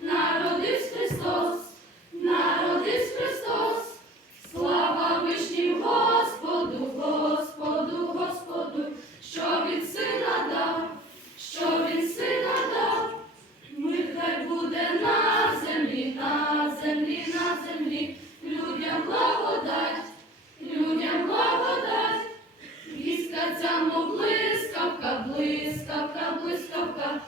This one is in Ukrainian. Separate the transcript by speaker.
Speaker 1: Народивсь Христос, народись Христос, слава Вишні Господу, Господу, Господу, що він сина дав, що він сина дав, михай буде на землі, на землі, на землі, людям благодать, людям благодать, віскацям блискавка, блискапка, блискавка. блискавка